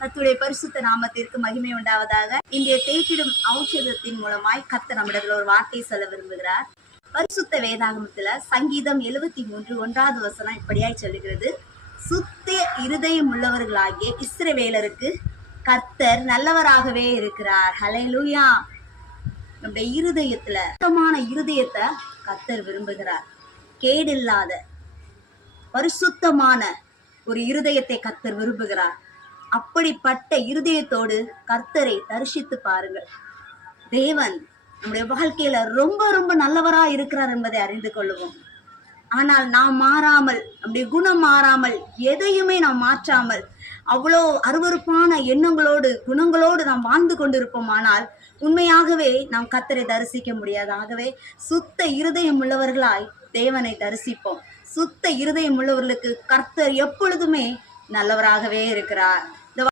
கர்த்தருடைய பரிசுத்த நாமத்திற்கு மகிமை உண்டாவதாக. இன்றைய தேற்றிடும் ஔஷதத்தின் மூலமாய் கர்த்தர் நம்மிடத்துல ஒரு வார்த்தை சொல்ல விரும்புகிறார். பரிசுத்த வேதாகமத்துல சங்கீதம் 73:1 வசனம் இப்படியாய் சொல்லுகிறது, சுத்த இருதயம் உள்ளவர்களாகிய இஸ்ரவேலருக்கு கர்த்தர் நல்லவராகவே இருக்கிறார். ஹல்லேலூயா. நம்முடைய இருதயத்துல சுத்தமான இருதயத்தை கர்த்தர் விரும்புகிறார். கேடில்லாத பரிசுத்தமான ஒரு இருதயத்தை கர்த்தர் விரும்புகிறார். அப்படிப்பட்ட இருதயத்தோடு கர்த்தரை தரிசித்து பாருங்கள். தேவன் நம்முடைய வாழ்க்கையில ரொம்ப ரொம்ப நல்லவரா இருக்கிறார் என்பதை அறிந்து கொள்ளுவோம். ஆனால் நாம் மாறாமல், நம்முடைய குணம் மாறாமல், எதையுமே நாம் மாற்றாமல் அவ்வளோ அருவருப்பான எண்ணங்களோடு குணங்களோடு நாம் வாழ்ந்து கொண்டிருப்போம். ஆனால் உண்மையாகவே நாம் கர்த்தரை தரிசிக்க முடியாது. ஆகவே சுத்த இருதயம் உள்ளவர்களாய் தேவனை தரிசிப்போம். சுத்த இருதயம் உள்ளவர்களுக்கு கர்த்தர் எப்பொழுதுமே நல்லவராகவே இருக்கிறார்.